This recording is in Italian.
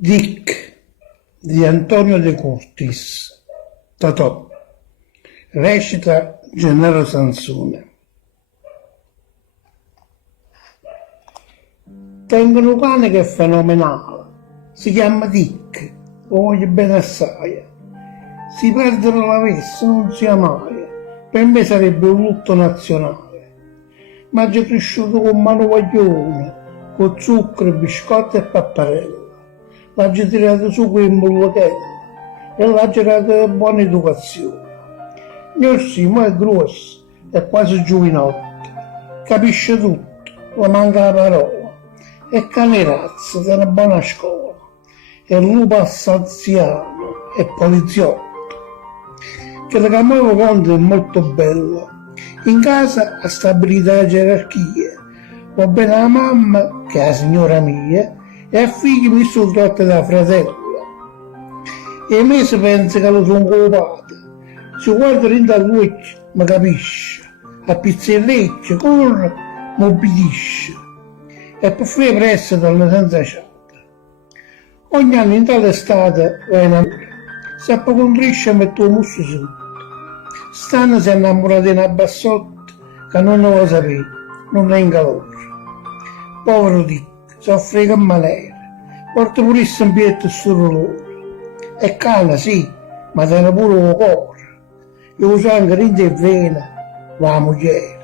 Dick di Antonio De Curtis, Totò, recita Gennaro Sansone. Tengo un cane che è fenomenale, si chiama Dick, lo voglio bene assai. Si perdono la veste, non sia mai, per me sarebbe un lutto nazionale. Mangia cresciuto con manovaglione, con zucchero, biscotti e papparella. L'ha tirato su con il mullochetto e l'ha girato buona educazione. Gnorsimo è grosso, è quasi giovinotto, capisce tutto, non manca la parola. È cane razzo, da una buona scuola, è lupo assaziano, è poliziotto. Che la chiamavo Conte è molto bello. In casa ha stabilito la gerarchia. Va bene la mamma, che è la signora mia, e a figli mi sono tratte da fratello. E a me si pensa che lo sono colpato. Si guarda dentro all'occhio, mi capisce. A pizzellecchio, corre, mi obbedisce. E per fare presto torna senza ciata. Ogni anno in tale estate va in amore. Se poi contrisce mette un musso sotto. Stanno si è innamorato di una bassotta che non lo sapere, non è in calore. Povero Dick, soffre che malere, porta purissimo un pietto sul dolore. È cane, sì, ma tiene pure un cuore. E lo sangue rende e vena la moglie.